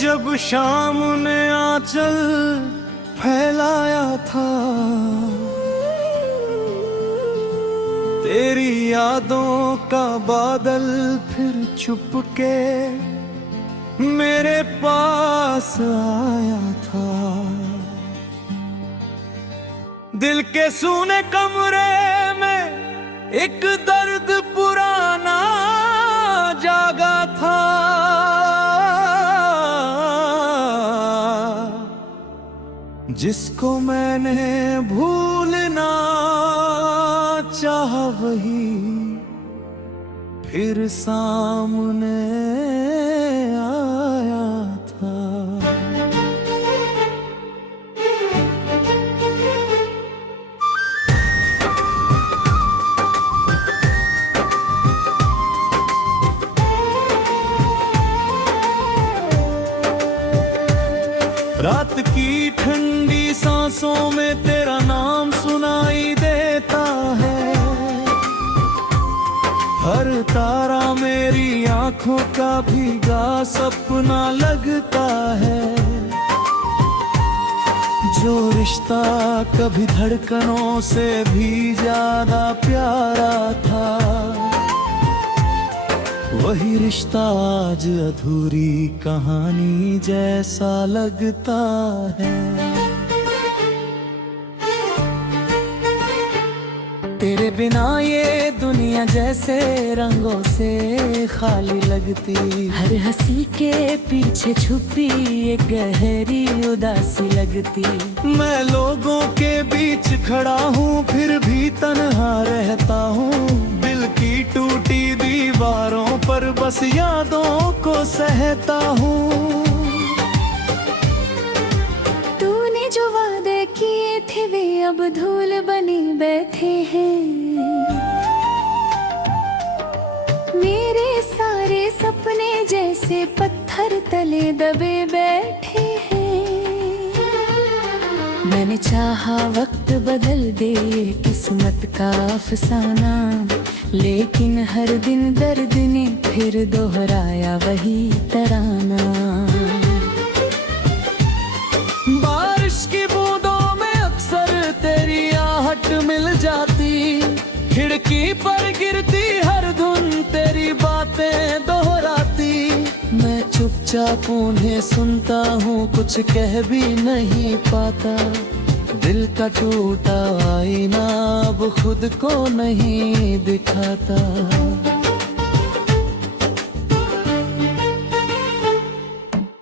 जब शाम ने आंचल फैलाया था, तेरी यादों का बादल फिर चुपके मेरे पास आया था। दिल के सूने कमरे में एक दर्द पुराना जागा था, जिसको मैंने भूलना चाहा वही फिर सामने आया था। रात की ठंडी सांसों में तेरा नाम सुनाई देता है, हर तारा मेरी आंखों का भीगा सपना लगता है। जो रिश्ता कभी धड़कनों से भी ज्यादा प्यारा था, वही रिश्ता आज अधूरी कहानी जैसा लगता है। तेरे बिना ये दुनिया जैसे रंगों से खाली लगती, हर हंसी के पीछे छुपी एक गहरी उदासी लगती। मैं लोगों के बीच खड़ा हूँ फिर भी तन्हा रहता हूँ, दिल की टूटी दीवारों पर बस यादों को सहता हूँ। तूने जो वादे किए थे वे अब धूल बनी बैठे हैं, मेरे सारे सपने जैसे पत्थर तले दबे बैठे हैं। मैंने चाहा वक्त बदल दे किस्मत का अफसाना, लेकिन हर दिन दर्द ने फिर दोहराया वही तराना। बारिश की बूंदों में अक्सर तेरी आहट मिल जाती, खिड़की पर गिरती हर धुन तेरी बातें दोहराती। मैं चुपचाप उन्हें सुनता हूँ, कुछ कह भी नहीं पाता। दिल का टूटा आईना अब खुद को नहीं दिखाता।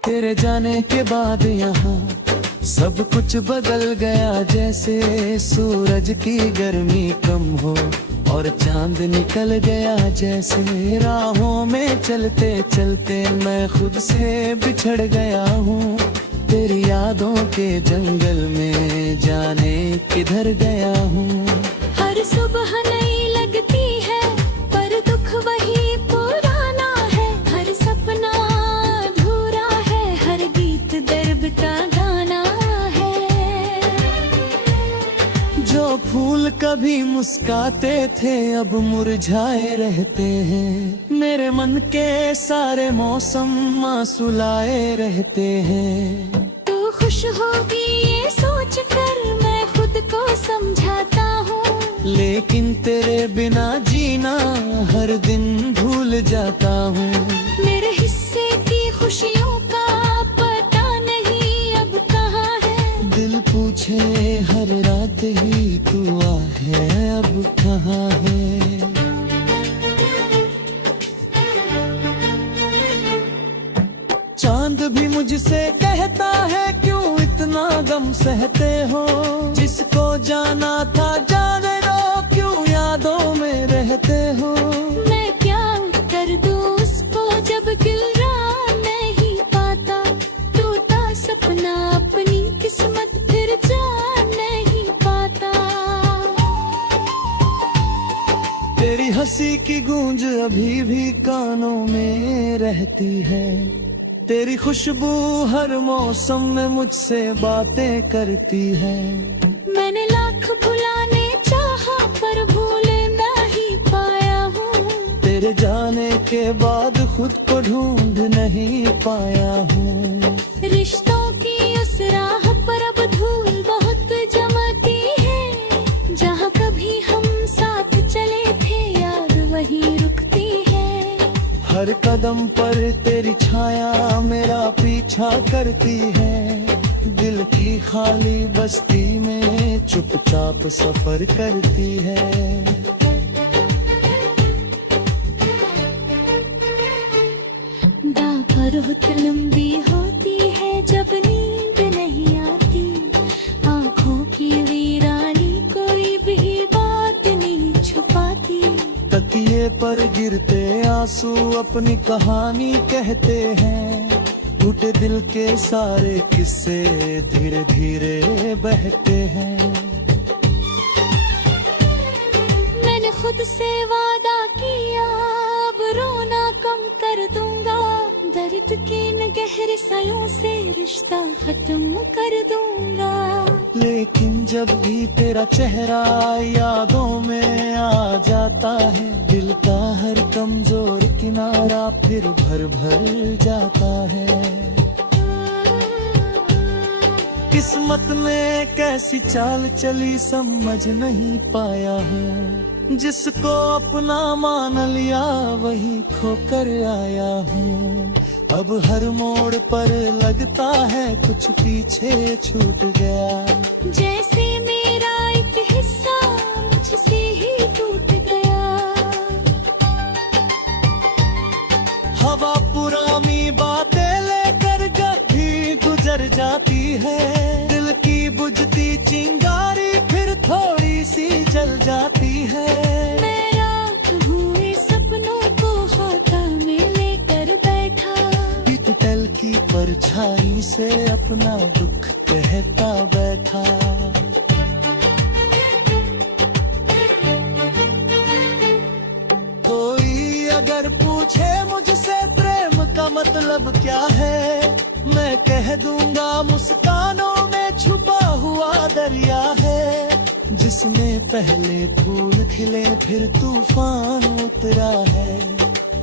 तेरे जाने के बाद यहाँ सब कुछ बदल गया, जैसे सूरज की गर्मी कम हो और चांद निकल गया। जैसे राहों में चलते चलते मैं खुद से बिछड़ गया हूँ, तेरी यादों के जंगल में जाने किधर गया हूँ। हर सुबह नई लगती है पर दुख वही पुराना है, हर सपना अधूरा है, हर गीत दर्द का गाना है। जो फूल कभी मुस्काते थे अब मुरझाए रहते हैं, मेरे मन के सारे मौसम आंसू लाए रहते हैं। तू खुश होगी ये सोच कर मैं खुद को समझाता हूँ, लेकिन तेरे बिना जीना हर दिन भूल जाता हूँ। मेरे हिस्से की खुशियों का पता नहीं अब कहाँ है, दिल पूछे हर रात ही तू आ है अब कहाँ है। चांद भी मुझसे कहता है क्यों इतना गम सहते हो, जिसको जाना था जाने दो क्यों यादों में रहते हो। मैं क्या कर दूं उसको जब गिरा नहीं पाता, टूटा सपना अपनी किस्मत फिर जान नहीं पाता। तेरी हंसी की गूंज अभी भी कानों में रहती है, तेरी खुशबू हर मौसम में मुझसे बातें करती है। मैंने लाख भुलाने चाहा पर भूल नहीं पाया हूँ, तेरे जाने के बाद खुद को ढूंढ नहीं पाया हूँ। रिश्तों की उस राह पर अब धूल बहुत जमती है, जहाँ कभी हम साथ चले थे याद वही रुकती है। हर कदम पर तेरी छाया मेरा पीछा करती है, दिल की खाली बस्ती में चुपचाप सफर करती है। बहुत लंबी होती है जब नींद नहीं आती, आँखों की वीरानी कोई भी बात नहीं छुपाती। तकिए पर गिरते आंसू अपनी कहानी कहते हैं, टूटे दिल के सारे किस्से धीरे धीरे बहते हैं। मैंने खुद से वादा किया अब रोना कम कर दूंगा, दर्द के न गहरे सायों से रिश्ता खत्म कर दूंगा। लेकिन जब भी तेरा चेहरा यादों में आ जाता है, दिल का हर कमजोर किनारा फिर भर भर जाता है। किस्मत ने कैसी चाल चली समझ नहीं पाया हूँ, जिसको अपना मान लिया वही खोकर आया हूँ। अब हर मोड़ पर लगता है कुछ पीछे छूट गया, जैसे मेरा एक हिस्सा मुझसे ही टूट गया। हवा पुरानी बातें लेकर जब भी गुजर जाती है, दिल की बुझती चिंगारी फिर थोड़ी सी जल जाती है। मैं रात हुए सपनों को खाका में लेकर बैठा, टल की परछाई से अपना दुख कहता बैठा। कोई अगर पूछे मुझसे प्रेम का मतलब क्या है, मैं कह दूंगा मुस्कानों में छुपा हुआ दरिया है, जिसमें पहले फूल खिले फिर तूफान उतरा है,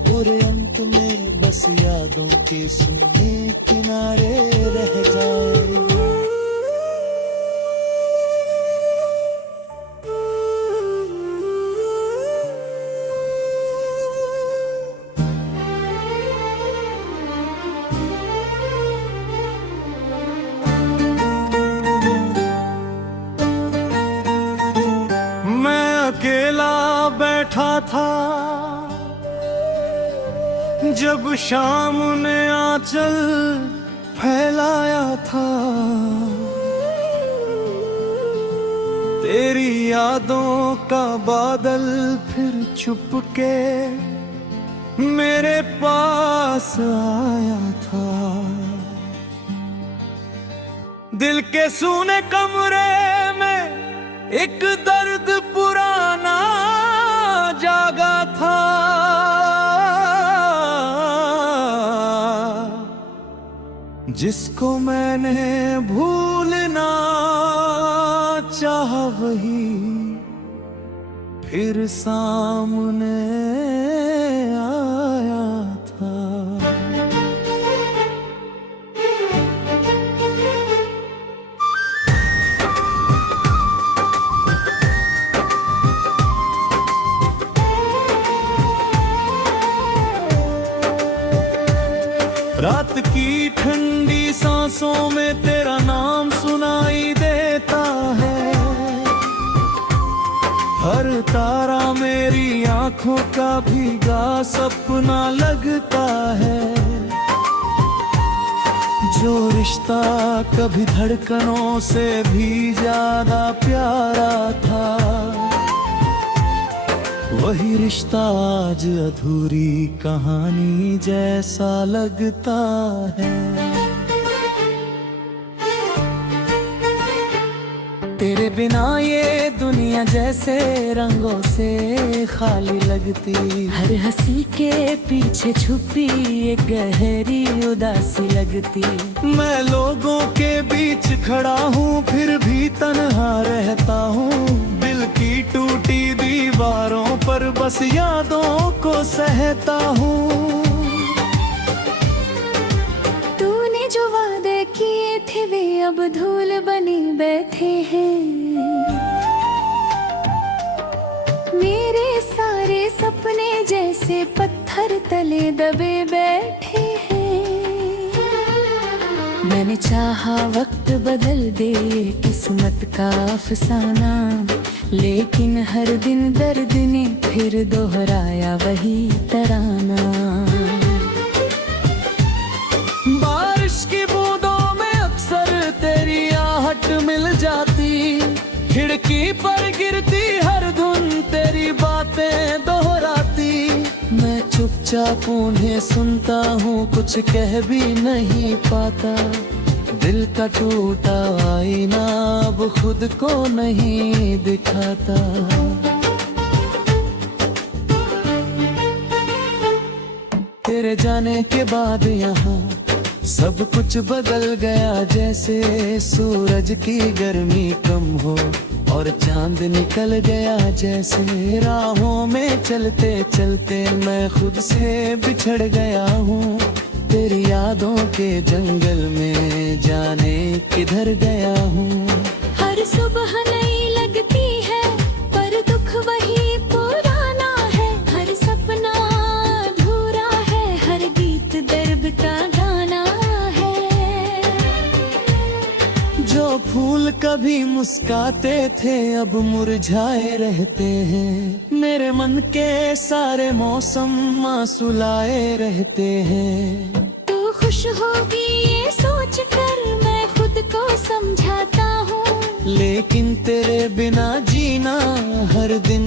पूरे अंत में बस यादों के सूने किनारे रह जाए। मैं अकेला बैठा था जब शाम ने आंचल फैलाया था, तेरी यादों का बादल फिर चुपके मेरे पास आया था। दिल के सूने कमरे में एक दर्द पुराना जागा था, जिसको मैंने भूलना चाहा वही फिर सामने आया था। रात की ठंडी सांसों में तेरा नाम सुनाई देता है, हर तारा मेरी आंखों का भीगा सपना लगता है। जो रिश्ता कभी धड़कनों से भी ज्यादा प्यारा था, वही रिश्ता आज अधूरी कहानी जैसा लगता है। तेरे बिना ये दुनिया जैसे रंगों से खाली लगती, हर हंसी के पीछे छुपी एक गहरी उदासी लगती। मैं लोगों के बीच खड़ा हूँ फिर भी तन्हा रहता हूँ, दिल की टूटी दीवारों पर बस यादों को सहता हूँ। अब धूल बने बैठे हैं। मेरे सारे सपने जैसे पत्थर तले दबे बैठे हैं। मैंने चाहा वक्त बदल दे किस्मत का अफसाना, लेकिन हर दिन दर्द ने फिर दोहराया वही तराना। बारिश की बूंदों में अक्सर तेरी आहट मिल जाती, खिड़की पर गिरती हर धुन तेरी बातें दोहराती। मैं चुपचाप उन्हें सुनता हूँ, कुछ कह भी नहीं पाता। दिल का टूटा आईना अब खुद को नहीं दिखाता। तेरे जाने के बाद यहाँ सब कुछ बदल गया, जैसे सूरज की गर्मी कम हो और चांद निकल गया। जैसे राहों में चलते चलते मैं खुद से बिछड़ गया हूँ। तेरी यादों के जंगल में जाने किधर गया हूँ। हर सुबह नई लगती है पर दुख वही पुराना है। हर सपना अधूरा है, हर गीत दर्द का गाना है। जो फूल कभी मुस्काते थे अब मुरझाए रहते हैं। मेरे मन के सारे मौसम आंसू लाए रहते हैं। तू खुश होगी ये सोच कर मैं खुद को समझाता हूँ, लेकिन तेरे बिना जीना हर दिन